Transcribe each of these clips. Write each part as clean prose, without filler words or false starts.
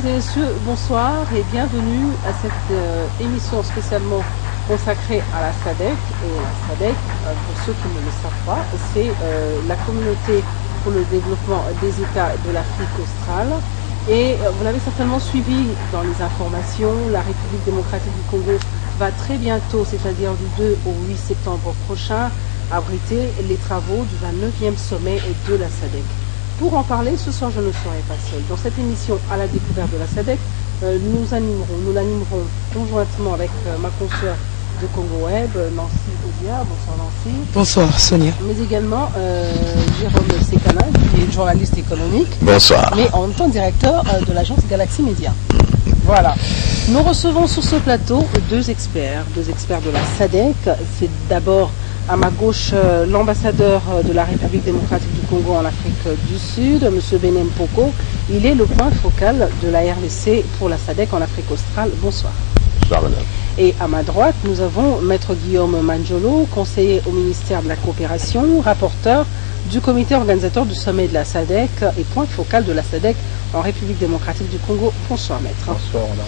Mesdames et messieurs, bonsoir et bienvenue à cette émission spécialement consacrée à la SADC. Et la SADC, pour ceux qui ne le savent pas, c'est la communauté pour le développement des États de l'Afrique australe. Et vous l'avez certainement suivi dans les informations, la République démocratique du Congo va très bientôt, c'est-à-dire du 2 au 8 septembre prochain, abriter les travaux du 29e sommet de la SADC. Pour en parler, ce soir, je ne serai pas seule. Dans cette émission à la découverte de la SADC, nous l'animerons conjointement avec ma consoeur de Congo Web, Nancy Odia. Bonsoir Nancy. Bonsoir Sonia. Mais également Jérôme Sekana, qui est journaliste économique. Bonsoir. Mais en même temps directeur de l'agence Galaxy Media. Voilà. Nous recevons sur ce plateau deux experts de la SADC. C'est d'abord à ma gauche, l'ambassadeur de la République démocratique du Congo en Afrique du Sud, M. Benem Poko. Il est le point focal de la RDC pour la SADC en Afrique australe. Bonsoir. Bonsoir, madame. Et à ma droite, nous avons Maître Guillaume Manjolo, conseiller au ministère de la Coopération, rapporteur du comité organisateur du sommet de la SADC et point focal de la SADC en République démocratique du Congo. Bonsoir, Maître. Bonsoir, madame.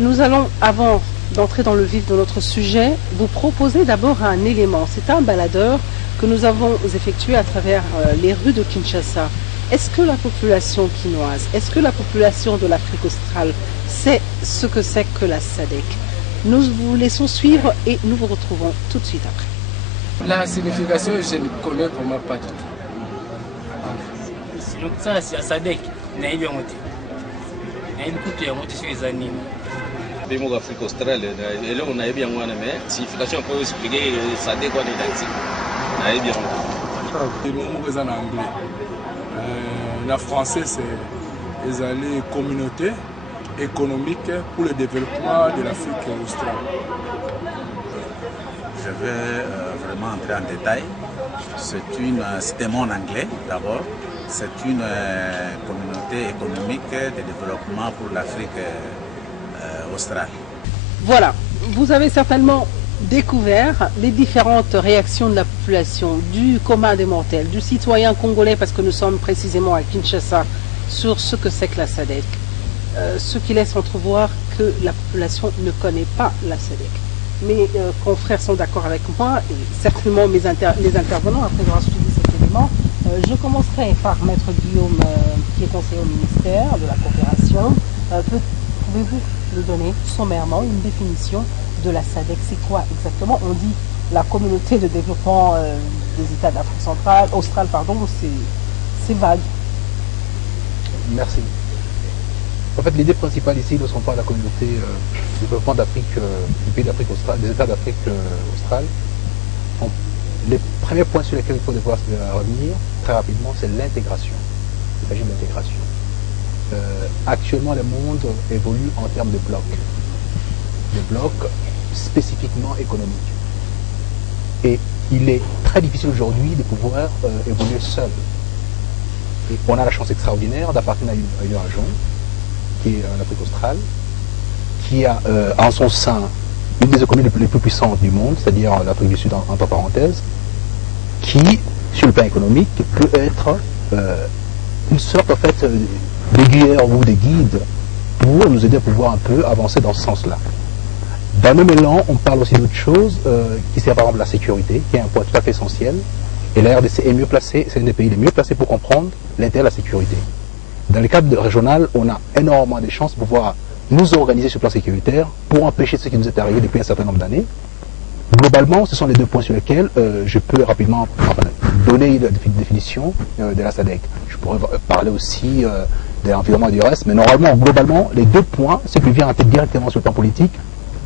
Nous allons, avant d'entrer dans le vif de notre sujet, vous proposer d'abord un élément. C'est un baladeur que nous avons effectué à travers les rues de Kinshasa. Est-ce que la population quinoise, est-ce que la population de l'Afrique australe sait ce que c'est que la SADC? Nous vous laissons suivre et nous vous retrouvons tout de suite après. La signification, je ne connais pour moi pas du tout. Donc ça, c'est la SADC. Il y a une coupe de monter sur les animaux. L'Afrique australe, et là on a bien moi, mais signification pour expliquer ça dès qu'on est ici. On a bien. Le mot est en anglais. La français c'est les communautés économiques pour le développement de l'Afrique australe. Je vais vraiment entrer en détail. C'est un mot en anglais d'abord. C'est une communauté économique de développement pour l'Afrique australe. Voilà, vous avez certainement découvert les différentes réactions de la population, du commun des mortels, du citoyen congolais, parce que nous sommes précisément à Kinshasa, sur ce que c'est que la SADC. Ce qui laisse entrevoir que la population ne connaît pas la SADC. Mes confrères sont d'accord avec moi, et certainement les intervenants, après avoir suivi cet élément. Je commencerai par Maître Guillaume, qui est conseiller au ministère de la Coopération. Pouvez-vous nous donner sommairement une définition de la SADC? C'est quoi exactement? On dit la communauté de développement des États d'Afrique australe, c'est vague. Merci. En fait, l'idée principale ici, lorsqu'on parle de la communauté de développement d'Afrique, du pays d'Afrique australe, des États d'Afrique australe, les premiers points sur lesquels il faut devoir revenir très rapidement, c'est l'intégration. Il s'agit de l'intégration. Actuellement, le monde évolue en termes de blocs. Des blocs spécifiquement économiques. Et il est très difficile aujourd'hui de pouvoir évoluer seul. Et on a la chance extraordinaire d'appartenir à une région qui est l'Afrique australe, qui a en son sein une des économies les plus puissantes du monde, c'est-à-dire l'Afrique du Sud entre parenthèses, qui, sur le plan économique, peut être une sorte en fait d'aiguilleur ou de guide pour nous aider à pouvoir un peu avancer dans ce sens-là. Dans le même élan, on parle aussi d'autre chose qui c'est par exemple la sécurité, qui est un point tout à fait essentiel. Et la RDC est mieux placée, c'est un des pays les mieux placés pour comprendre l'intérêt de la sécurité. Dans le cadre régional, on a énormément de chances de pouvoir nous organiser sur le plan sécuritaire pour empêcher ce qui nous est arrivé depuis un certain nombre d'années. Globalement, ce sont les deux points sur lesquels je peux rapidement donner une définition de la SADC. Je pourrais parler aussi de l'environnement et du reste, mais normalement, globalement, les deux points, ce qui vient en tête directement sur le plan politique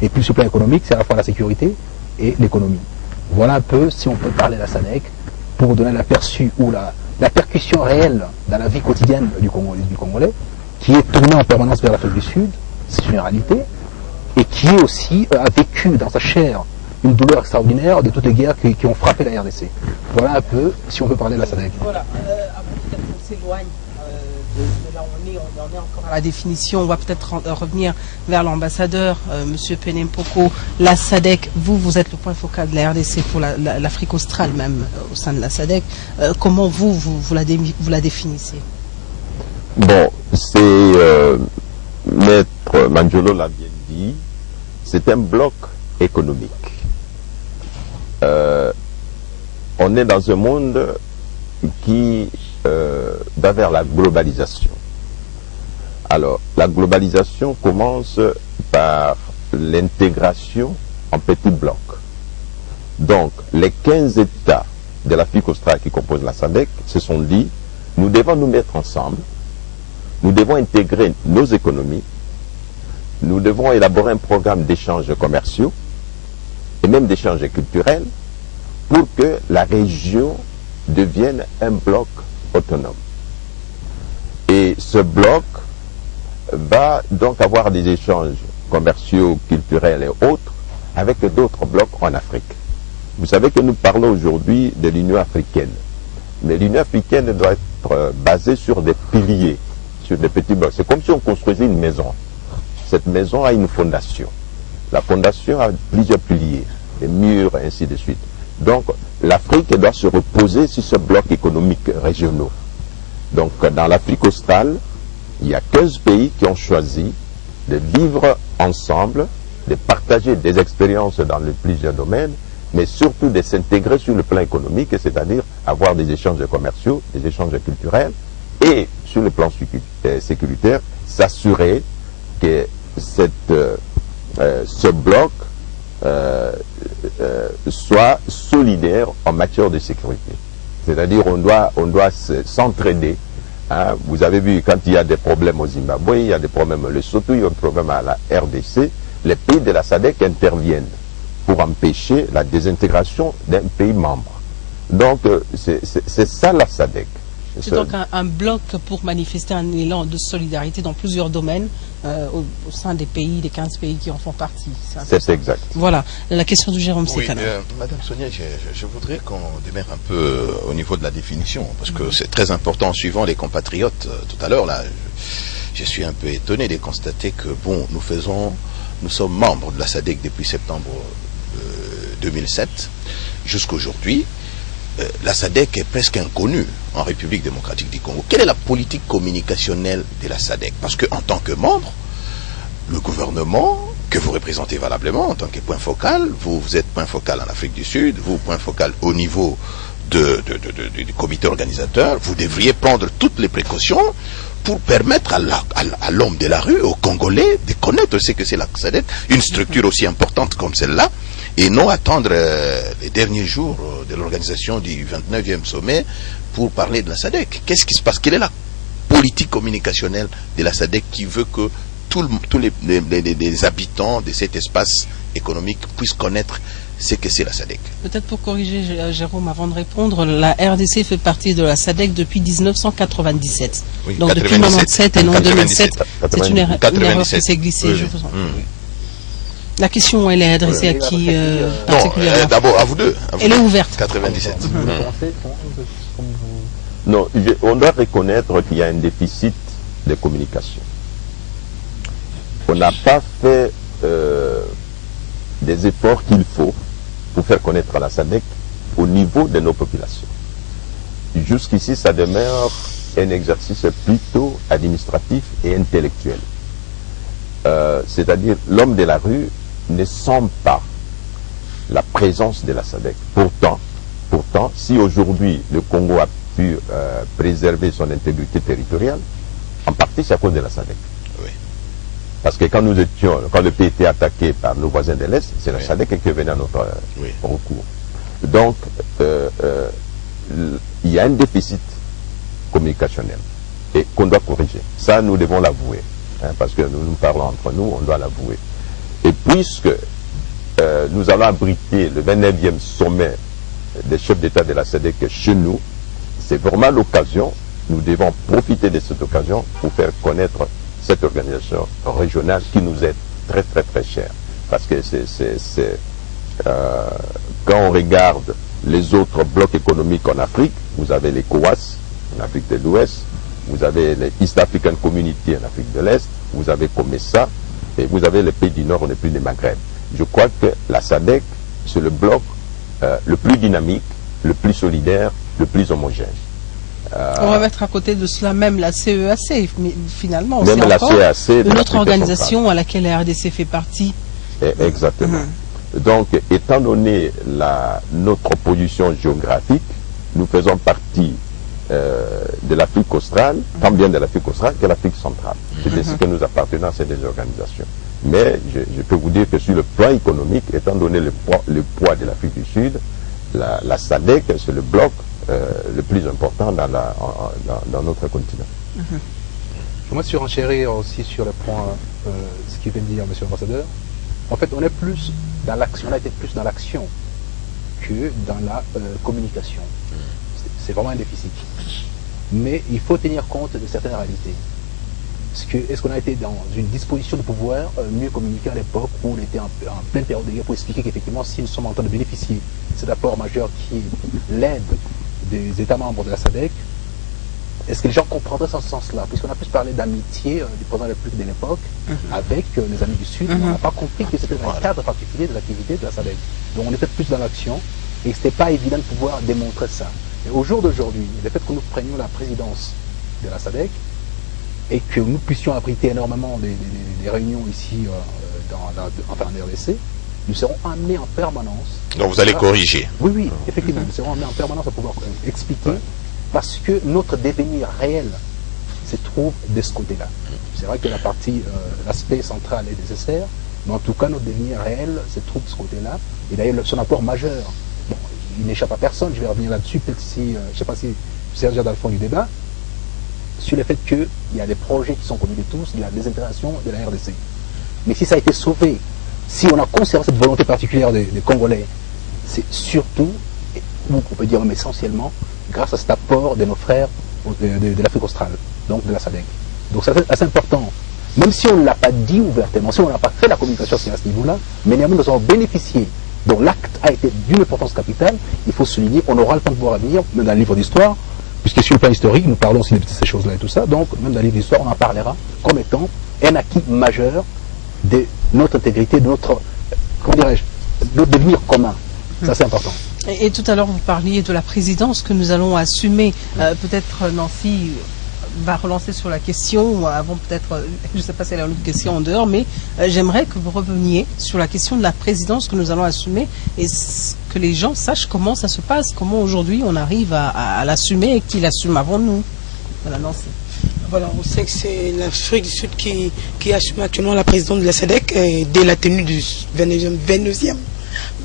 et puis sur le plan économique, c'est à la fois la sécurité et l'économie. Voilà un peu, si on peut parler de la SADC, pour donner l'aperçu ou la percussion réelle dans la vie quotidienne du Congolais, qui est tourné en permanence vers l'Afrique du Sud, c'est une réalité, et qui est aussi a vécu dans sa chair une douleur extraordinaire de toutes les guerres qui ont frappé la RDC. Voilà un peu, si on peut parler de la SADC. Voilà, après peut-être qu'on s'éloigne de là où on est encore à la définition, on va peut-être revenir vers l'ambassadeur, M. Benem Poko. La SADC, vous êtes le point focal de la RDC pour l'Afrique australe même, au sein de la SADC. Comment vous la définissez? Bon, c'est Maître Manjolo l'a bien dit, c'est un bloc économique. On est dans un monde qui va vers la globalisation. Alors, la globalisation commence par l'intégration en petits blocs. Donc, les 15 États de l'Afrique australe qui composent la SADC se sont dit, nous devons nous mettre ensemble, nous devons intégrer nos économies, nous devons élaborer un programme d'échanges commerciaux et même d'échanges culturels pour que la région devienne un bloc autonome. Et ce bloc va donc avoir des échanges commerciaux, culturels et autres avec d'autres blocs en Afrique. Vous savez que nous parlons aujourd'hui de l'Union africaine. Mais l'Union africaine doit être basée sur des piliers, sur des petits blocs. C'est comme si on construisait une maison. Cette maison a une fondation. La fondation a plusieurs piliers, des murs, et ainsi de suite. Donc, l'Afrique doit se reposer sur ce bloc économique régional. Donc, dans l'Afrique australe, il y a 15 pays qui ont choisi de vivre ensemble, de partager des expériences dans plusieurs domaines, mais surtout de s'intégrer sur le plan économique, c'est-à-dire avoir des échanges commerciaux, des échanges culturels, et sur le plan sécuritaire, s'assurer que ce bloc soit solidaire en matière de sécurité. C'est-à-dire on doit s'entraider. Hein. Vous avez vu, quand il y a des problèmes au Zimbabwe, il y a des problèmes au Lesotho, il y a des problèmes à la RDC, les pays de la SADC interviennent pour empêcher la désintégration d'un pays membre. Donc, c'est ça la SADC. C'est donc un bloc pour manifester un élan de solidarité dans plusieurs domaines au sein des pays, des 15 pays qui en font partie. C'est exact. Voilà, la question de Jérôme Sekana. Madame Sonia, je voudrais qu'on démarre un peu au niveau de la définition, parce que c'est très important en suivant les compatriotes. Tout à l'heure, là, je suis un peu étonné de constater que, bon, nous sommes membres de la SADC depuis septembre 2007 jusqu'à aujourd'hui. La SADC est presque inconnue en République démocratique du Congo. Quelle est la politique communicationnelle de la SADC? Parce qu'en tant que membre, le gouvernement que vous représentez valablement en tant que point focal, vous êtes point focal en Afrique du Sud, vous point focal au niveau du comité organisateur, vous devriez prendre toutes les précautions pour permettre à l'homme de la rue, aux Congolais, de connaître ce que c'est la SADC, une structure aussi importante comme celle-là, et non attendre les derniers jours de l'organisation du 29e sommet pour parler de la SADC. Qu'est-ce qui se passe? Quelle est la politique communicationnelle de la SADC qui veut que tous les habitants de cet espace économique puissent connaître ce que c'est la SADC? Peut-être pour corriger Jérôme avant de répondre, la RDC fait partie de la SADC depuis 1997. Oui, donc 97, depuis 1997 et non 2007, c'est une erreur qui s'est glissée. Oui, je vous en prie. La question, elle est adressée à qui particulièrement? D'abord à vous deux. Elle est ouverte. 97. Non, on doit reconnaître qu'il y a un déficit de communication. On n'a pas fait des efforts qu'il faut pour faire connaître la SADC au niveau de nos populations. Jusqu'ici, ça demeure un exercice plutôt administratif et intellectuel. C'est-à-dire, l'homme de la rue ne sent pas la présence de la SADC. Pourtant, si aujourd'hui le Congo a pu préserver son intégrité territoriale, en partie c'est à cause de la SADC. Oui. Parce que quand le pays était attaqué par nos voisins de l'Est, c'est la SADC qui venait à notre recours. Donc, il y a un déficit communicationnel et qu'on doit corriger. Ça, nous devons l'avouer. Parce que nous parlons entre nous, on doit l'avouer. Et puisque nous allons abriter le 29e sommet des chefs d'État de la SADC chez nous, c'est vraiment l'occasion, nous devons profiter de cette occasion pour faire connaître cette organisation régionale qui nous est très très très chère. Parce que quand on regarde les autres blocs économiques en Afrique, vous avez les COAS en Afrique de l'Ouest, vous avez les East African Community en Afrique de l'Est, vous avez COMESA, et vous avez les pays du Nord, on est plus des Maghreb. Je crois que la SADC, c'est le bloc le plus dynamique, le plus solidaire, le plus homogène. On va mettre à côté de cela même la CEAC, finalement. Même la CEAC, une autre organisation à laquelle la RDC fait partie. Exactement. Donc, étant donné notre position géographique, nous faisons partie de l'Afrique australe, tant bien de l'Afrique australe que l'Afrique centrale. C'est ainsi que nous appartenons à ces deux organisations. Mais je peux vous dire que sur le plan économique, étant donné le poids de l'Afrique du Sud, la SADC, c'est le bloc le plus important dans notre continent. Je me surenchérir aussi sur le point, ce qu'il vient de dire, monsieur l'ambassadeur. En fait, on est plus dans l'action, on a été plus dans l'action que dans la communication. C'est vraiment un déficit. Mais il faut tenir compte de certaines réalités. Est-ce qu'on a été dans une disposition de pouvoir mieux communiquer à l'époque où on était en pleine période de guerre pour expliquer qu'effectivement, si nous sommes en train de bénéficier de cet apport majeur qui est l'aide des États membres de la SADC, est-ce que les gens comprendraient dans ce sens-là? Puisqu'on a plus parlé d'amitié du président de la République de l'époque avec les amis du Sud, on n'a pas compris que c'était un cadre particulier de l'activité de la SADC. Donc on était plus dans l'action et ce n'était pas évident de pouvoir démontrer ça. Et au jour d'aujourd'hui, le fait que nous prenions la présidence de la SADC et que nous puissions abriter énormément des réunions ici en RDC, nous serons amenés en permanence. Donc vous allez corriger. Oui, effectivement, nous serons amenés en permanence à pouvoir expliquer parce que notre devenir réel se trouve de ce côté-là. C'est vrai que l'aspect central est nécessaire, mais en tout cas notre devenir réel se trouve de ce côté-là. Et d'ailleurs son apport majeur, bon, il n'échappe à personne, je vais revenir là-dessus, peut-être si, je ne sais pas si c'est déjà dans le fond du débat, sur le fait qu'il y a des projets qui sont connus de tous, de la désintégration de la RDC. Mais si ça a été sauvé, si on a conservé cette volonté particulière des Congolais, c'est surtout, ou on peut dire même essentiellement, grâce à cet apport de nos frères de l'Afrique australe, donc de la SADC. Donc c'est assez important. Même si on ne l'a pas dit ouvertement, si on n'a pas fait la communication à ce niveau-là, mais néanmoins nous avons bénéficié. Donc l'acte a été d'une importance capitale, il faut souligner, on aura le temps de voir à venir, même dans le livre d'histoire, puisque sur le plan historique, nous parlons aussi de ces choses-là et tout ça, donc même dans le livre d'histoire, on en parlera comme étant un acquis majeur de notre intégrité, de notre, comment dirais-je, de devenir commun. Ça c'est important. Et tout à l'heure, vous parliez de la présidence que nous allons assumer. Peut-être Nancy va relancer sur la question, avant peut-être, je ne sais pas si elle a une autre question en dehors, mais j'aimerais que vous reveniez sur la question de la présidence que nous allons assumer et que les gens sachent comment ça se passe, comment aujourd'hui on arrive à l'assumer et qui l'assume avant nous. Voilà, Nancy. Voilà, on sait que c'est l'Afrique du Sud qui assume actuellement la présidence de la SADC dès la tenue du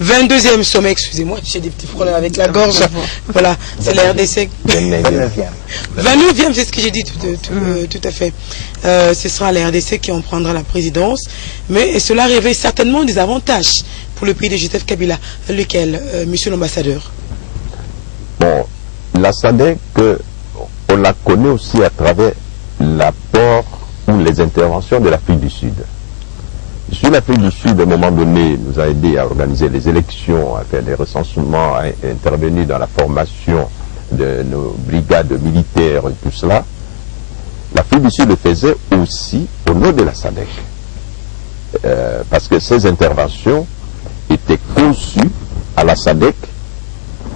22e sommet, excusez-moi, j'ai des petits problèmes avec la gorge. Voilà, c'est la RDC. 29e, c'est ce que j'ai dit tout à fait. Ce sera la RDC qui en prendra la présidence. Mais cela révèle certainement des avantages pour le pays de Joseph Kabila. Lequel, monsieur l'ambassadeur? Bon, la SADC, on la connaît aussi à travers l'apport ou les interventions de l'Afrique du Sud. Sur l'Afrique du Sud, à un moment donné, nous a aidé à organiser les élections, à faire des recensements, à intervenir dans la formation de nos brigades militaires et tout cela. L'Afrique du Sud le faisait aussi au nom de la SADC. Parce que ces interventions étaient conçues à la SADC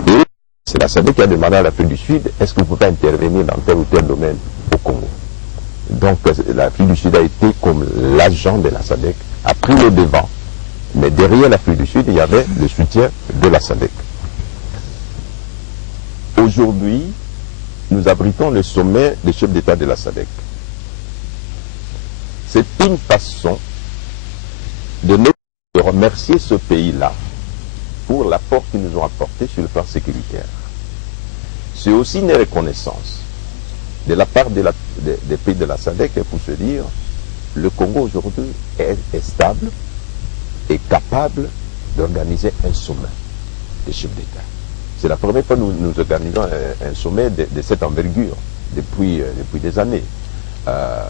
et c'est la SADC qui a demandé à l'Afrique du Sud, est-ce que vous pouvez intervenir dans tel ou tel domaine au Congo? Donc l'Afrique du Sud a été comme l'agent de la SADC, a pris le devant. Mais derrière l'Afrique du Sud, il y avait le soutien de la SADC. Aujourd'hui, nous abritons le sommet des chefs d'État de la SADC. C'est une façon de remercier ce pays-là pour l'apport qu'ils nous ont apporté sur le plan sécuritaire. C'est aussi une reconnaissance de la part des pays de la SADC pour se dire le Congo aujourd'hui est stable et capable d'organiser un sommet des chefs d'État. C'est la première fois que nous organisons un sommet de cette envergure depuis des années,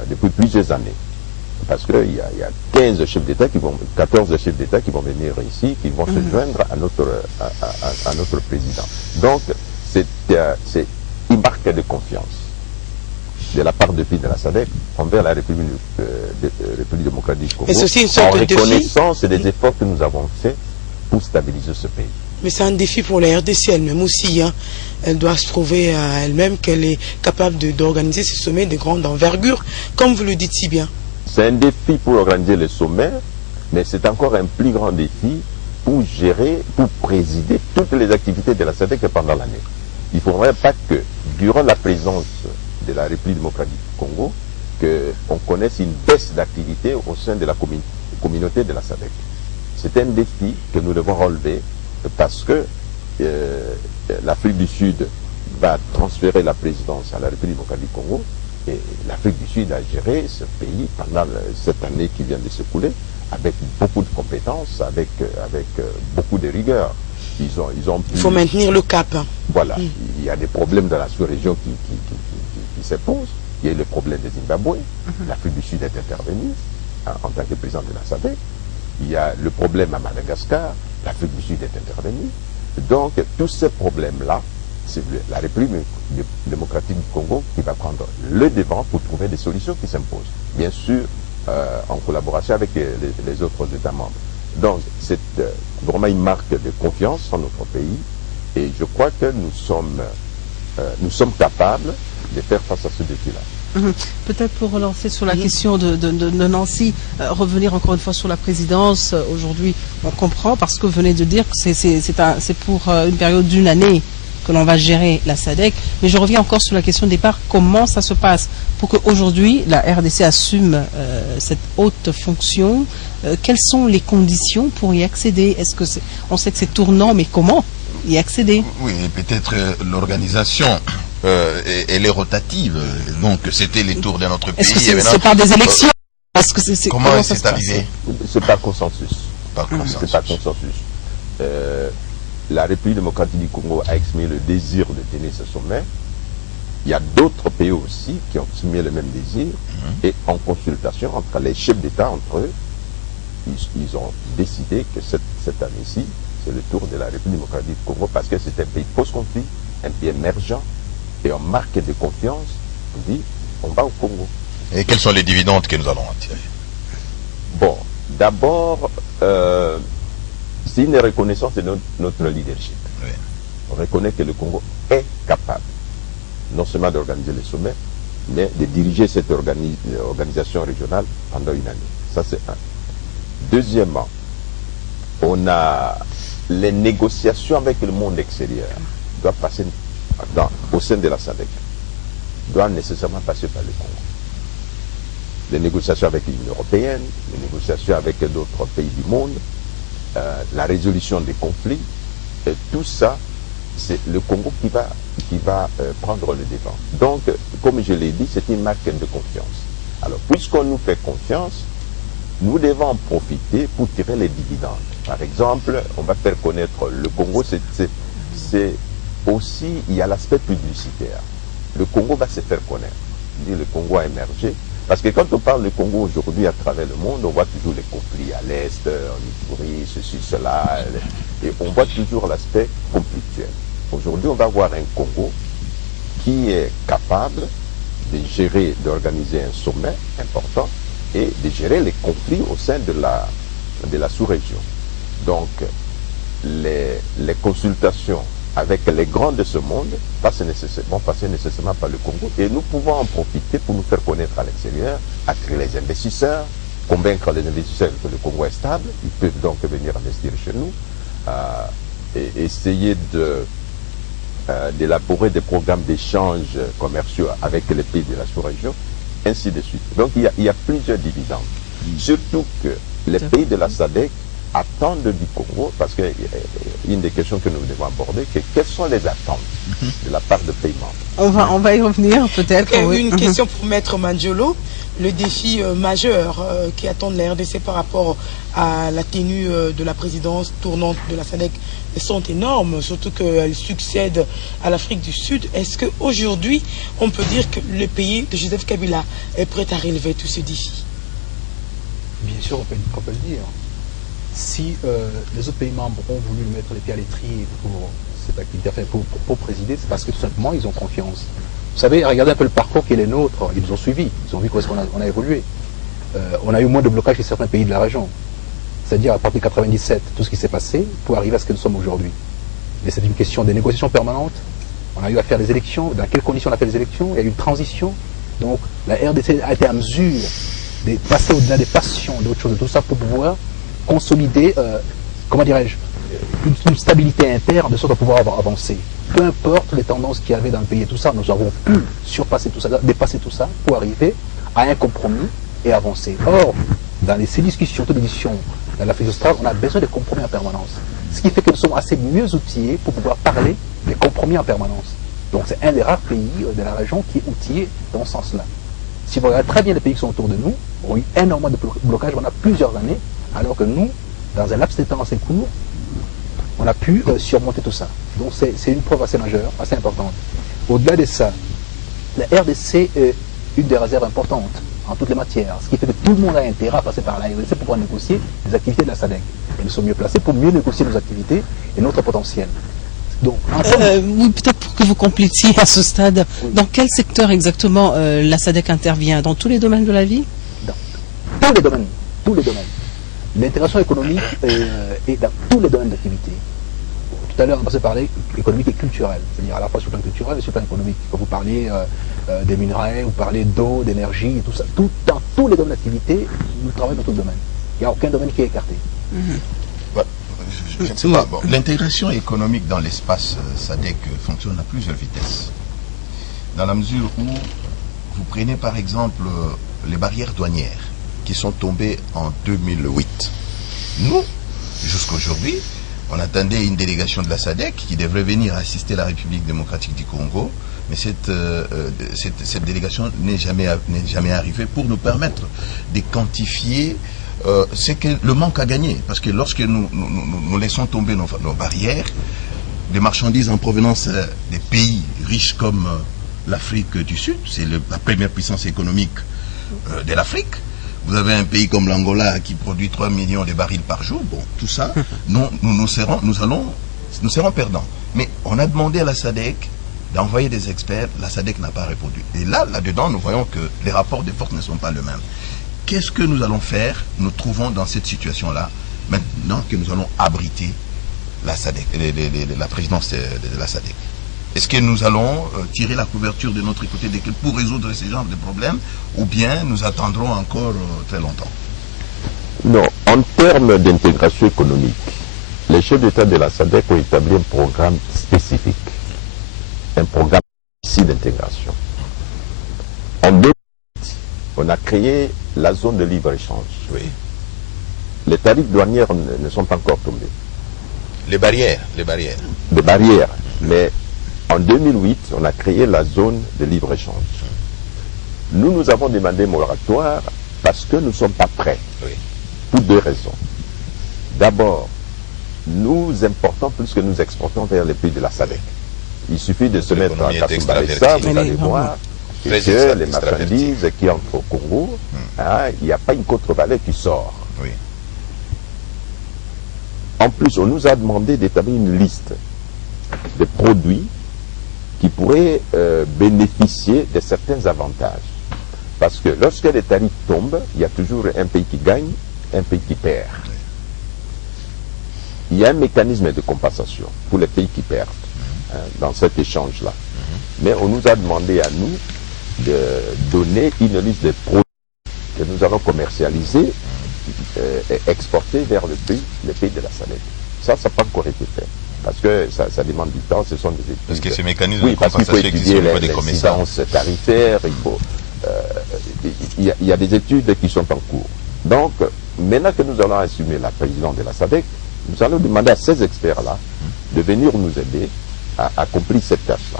depuis plusieurs années. Parce qu'il y a 15 chefs d'État 14 chefs d'État qui vont venir ici, qui vont se joindre à notre président. Donc, c'est une marque de confiance de la part des pays de la SADC envers la République démocratique du Congo, c'est aussi une sorte en de reconnaissance des efforts que nous avons faits pour stabiliser ce pays. Mais c'est un défi pour la RDC elle-même aussi. Hein. Elle doit se prouver à elle-même qu'elle est capable d'organiser ces sommets de grande envergure, comme vous le dites si bien. C'est un défi pour organiser les sommets, mais c'est encore un plus grand défi pour gérer, pour présider toutes les activités de la SADC pendant l'année. Il ne faudrait pas que, durant la présence de la République démocratique du Congo, qu'on connaisse une baisse d'activité au sein de la communauté de la SADC. C'est un défi que nous devons relever parce que l'Afrique du Sud va transférer la présidence à la République démocratique du Congo et l'Afrique du Sud a géré ce pays pendant cette année qui vient de s'écouler avec beaucoup de compétences, avec beaucoup de rigueur. Il faut maintenir le cap. Voilà, il y a des problèmes dans la sous-région qui se posent. Il y a eu le problème des Zimbabwe. L'Afrique du Sud est intervenue en tant que président de la SADC. Il y a le problème à Madagascar. L'Afrique du Sud est intervenue. Donc, tous ces problèmes-là, c'est la République démocratique du Congo qui va prendre le devant pour trouver des solutions qui s'imposent. Bien sûr, en collaboration avec les autres États membres. Donc, c'est vraiment une marque de confiance en notre pays et je crois que nous sommes capables de faire face à ce défi-là. Peut-être pour relancer sur la question de Nancy, revenir encore une fois sur la présidence. Aujourd'hui, on comprend parce que vous venez de dire que c'est pour une période d'une année que l'on va gérer la SADC. Mais je reviens encore sur la question de départ. Comment ça se passe pour qu'aujourd'hui la RDC assume cette haute fonction? Quelles sont les conditions pour y accéder? On sait que c'est tournant, mais comment y accéder? Oui, peut-être l'organisation. Elle est rotative, donc c'était les tours de notre pays. Est-ce que c'est par des élections? Comment c'est arrivé? C'est par consensus. C'est par consensus. La République démocratique du Congo a exprimé le désir de tenir ce sommet. Il y a d'autres pays aussi qui ont exprimé le même désir. Et en consultation entre les chefs d'État, entre eux, ils ont décidé que cette année-ci, c'est le tour de la République démocratique du Congo parce que c'est un pays post-conflit, un pays émergent. Et en marque de confiance, on dit, on va au Congo. Et quels sont les dividendes que nous allons en tirer? Bon, d'abord, c'est une reconnaissance de notre leadership. Oui. On reconnaît que le Congo est capable, non seulement d'organiser les sommets, mais de diriger cette organisation régionale pendant une année. Ça, c'est un. Deuxièmement, on a les négociations avec le monde extérieur doivent passer au sein de la SADC, doivent nécessairement passer par le Congo. Les négociations avec l'Union européenne, les négociations avec d'autres pays du monde, la résolution des conflits, et tout ça, c'est le Congo qui va prendre le devant. Donc, comme je l'ai dit, c'est une marque de confiance. Alors, puisqu'on nous fait confiance, nous devons en profiter pour tirer les dividendes. Par exemple, on va faire connaître le Congo, c'est aussi, il y a l'aspect publicitaire. Le Congo va se faire connaître. Le Congo a émergé. Parce que quand on parle du Congo aujourd'hui à travers le monde, on voit toujours les conflits à l'Est, en Itourie, ceci, cela. Et on voit toujours l'aspect conflictuel. Aujourd'hui, on va voir un Congo qui est capable de gérer, d'organiser un sommet important et de gérer les conflits au sein de la sous-région. Donc, les consultations avec les grands de ce monde vont passer nécessairement par le Congo et nous pouvons en profiter pour nous faire connaître à l'extérieur, attirer les investisseurs, convaincre les investisseurs que le Congo est stable, ils peuvent donc venir investir chez nous, et essayer d'élaborer des programmes d'échanges commerciaux avec les pays de la sous-région, ainsi de suite. Donc il y a plusieurs dividendes. Surtout que les pays de la SADC attendent du Congo, parce que une des questions que nous devons aborder, quelles sont les attentes de la part de pays membres? On va y revenir peut-être. Okay, une question pour Maître Mandiolo. Le défi majeur qui attend la RDC par rapport à la tenue de la présidence tournante de la SADC sont énormes, surtout qu'elle succède à l'Afrique du Sud. Est-ce qu'aujourd'hui, on peut dire que le pays de Joseph Kabila est prêt à relever tous ces défis? Bien sûr, on peut le dire. Si les autres pays membres ont voulu mettre les pieds à l'étrier pour cette activité, enfin, pour présider, c'est parce que tout simplement ils ont confiance. Vous savez, regardez un peu le parcours qui est le nôtre, ils nous ont suivis, ils ont vu comment on a évolué. On a eu moins de blocages chez certains pays de la région. C'est-à-dire à partir de 97, tout ce qui s'est passé pour arriver à ce que nous sommes aujourd'hui. mais c'est une question de négociation permanente. On a eu à faire des élections. Dans quelles conditions on a fait les élections? Il y a eu une transition. Donc la RDC a été à mesure de passer au-delà des passions, d'autres choses, de tout ça pour pouvoir consolider, comment dirais-je, une stabilité interne de sorte à pouvoir avancer. Peu importe les tendances qu'il y avait dans le pays et tout ça, nous avons pu surpasser tout ça, dépasser tout ça pour arriver à un compromis et avancer. Or, dans ces discussions, toutes les discussions dans l'Afrique australe, on a besoin de compromis en permanence. Ce qui fait que nous sommes assez mieux outillés pour pouvoir parler des compromis en permanence. Donc c'est un des rares pays de la région qui est outillé dans ce sens-là. Si vous regardez très bien les pays qui sont autour de nous, ont eu énormément de blocages pendant plusieurs années, alors que nous, dans un laps de temps assez court, on a pu surmonter tout ça. Donc c'est une preuve assez majeure, assez importante. Au-delà de ça, la RDC est une des réserves importantes en toutes les matières, ce qui fait que tout le monde a intérêt à passer par la RDC pour pouvoir négocier les activités de la SADC. Et nous sommes mieux placés pour mieux négocier nos activités et notre potentiel. Donc, oui, peut-être pour que vous complétiez à ce stade, dans quel secteur exactement la SADC intervient? Dans tous les domaines de la vie? Dans tous les domaines, tous les domaines. L'intégration économique est dans tous les domaines d'activité. Tout à l'heure, on passait par économique et culturel, c'est-à-dire à la fois sur le plan culturel et sur le plan économique. Quand vous parliez des minerais, vous parlez d'eau, d'énergie, et tout ça, dans tous les domaines d'activité, nous travaillons dans tout le domaine. Il n'y a aucun domaine qui est écarté. Je ne sais pas. Bon, l'intégration économique dans l'espace SADC fonctionne à plusieurs vitesses. Dans la mesure où vous prenez par exemple les barrières douanières qui sont tombées en 2008. Nous, jusqu'aujourd'hui, on attendait une délégation de la SADC qui devrait venir assister la République démocratique du Congo, mais cette délégation n'est jamais arrivée pour nous permettre de quantifier c'est que le manque à gagner, parce que lorsque nous laissons tomber nos barrières, les marchandises en provenance des pays riches comme l'Afrique du Sud, c'est la première puissance économique de l'Afrique. Vous avez un pays comme l'Angola qui produit 3 millions de barils par jour. Bon, tout ça, nous serons perdants. Mais on a demandé à la SADC d'envoyer des experts, la SADC n'a pas répondu. Et là-dedans, nous voyons que les rapports de force ne sont pas les mêmes. Qu'est-ce que nous allons faire? Nous trouvons dans cette situation-là, maintenant que nous allons abriter la SADC, la présidence de la SADC. Est-ce que nous allons tirer la couverture de notre côté pour résoudre ces genres de problèmes, ou bien nous attendrons encore très longtemps? Non, en termes d'intégration économique, les chefs d'État de la SADC ont établi un programme spécifique, un programme ici d'intégration. En 2008, on a créé la zone de libre-échange. Oui. Les tarifs douaniers ne sont pas encore tombés. Les barrières. Des barrières. Mais en 2008, on a créé la zone de libre-échange. Nous avons demandé moratoire parce que nous ne sommes pas prêts. Oui. Pour deux raisons. D'abord, nous importons plus que nous exportons vers les pays de la SADC. Il suffit de se mettre à Kasumbalesa, vous allez voir que les marchandises qui entrent au Congo, il n'y a pas une contre-valeur qui sort. Oui. En plus, on nous a demandé d'établir une liste de produits qui pourraient bénéficier de certains avantages. Parce que lorsque les tarifs tombent, il y a toujours un pays qui gagne, un pays qui perd. Il y a un mécanisme de compensation pour les pays qui perdent dans cet échange-là. Mais on nous a demandé à nous de donner une liste de produits que nous allons commercialiser et exporter vers les pays de la SADC. Ça n'a pas encore été fait. Parce que ça demande du temps, ce sont des études. Parce que ces mécanismes de compensation existent au niveau des commissaires. Tarifaires, il y a des études qui sont en cours. Donc, maintenant que nous allons assumer la présidence de la SADC, nous allons demander à ces experts-là de venir nous aider à accomplir cette tâche-là.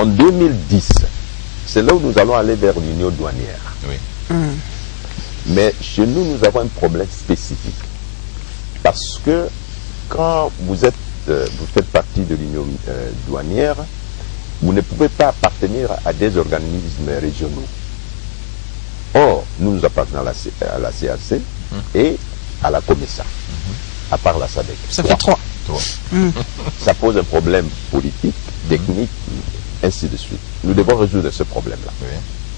En 2010, c'est là où nous allons aller vers l'union douanière. Oui. Mais chez nous, nous avons un problème spécifique. Parce que quand vous faites partie de l'union douanière, vous ne pouvez pas appartenir à des organismes régionaux. Or, nous appartenons à la CAC et à la COMESA, à part la SADC. Ça fait trois. Ça pose un problème politique, technique, ainsi de suite. Nous devons résoudre ce problème-là. Oui.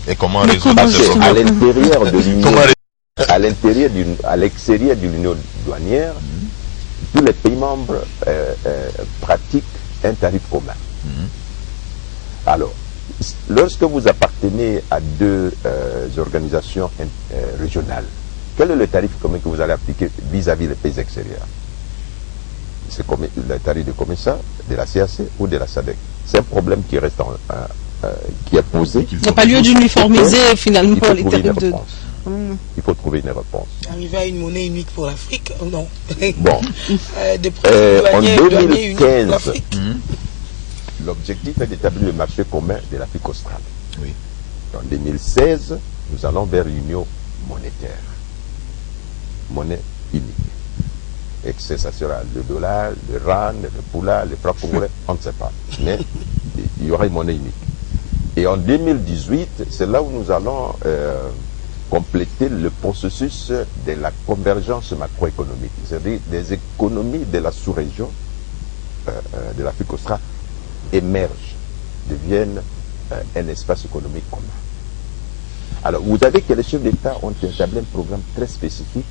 Et comment résoudre ce problème? À l'intérieur de l'union, à l'extérieur de l'union douanière, tous les pays membres pratiquent un tarif commun. Alors, lorsque vous appartenez à deux organisations régionales, quel est le tarif commun que vous allez appliquer vis-à-vis des pays extérieurs? C'est le tarif de COMESA, de la CAC ou de la SADC. C'est un problème qui reste qui est posé. Il n'y a pas lieu d'uniformiser finalement les tarifs de... Il faut trouver une réponse. Arriver à une monnaie unique pour l'Afrique, non. Bon. En 2015, l'objectif est d'établir le marché commun de l'Afrique australe. Oui. En 2016, nous allons vers l'union monétaire. Monnaie unique. Et que ça sera le dollar, le rand, le poula, le franc congolais, on ne sait pas. Mais il y aura une monnaie unique. Et en 2018, c'est là où nous allons compléter le processus de la convergence macroéconomique. C'est-à-dire des économies de la sous-région de l'Afrique australe émergent, deviennent un espace économique commun. Alors, vous savez que les chefs d'État ont établi un programme très spécifique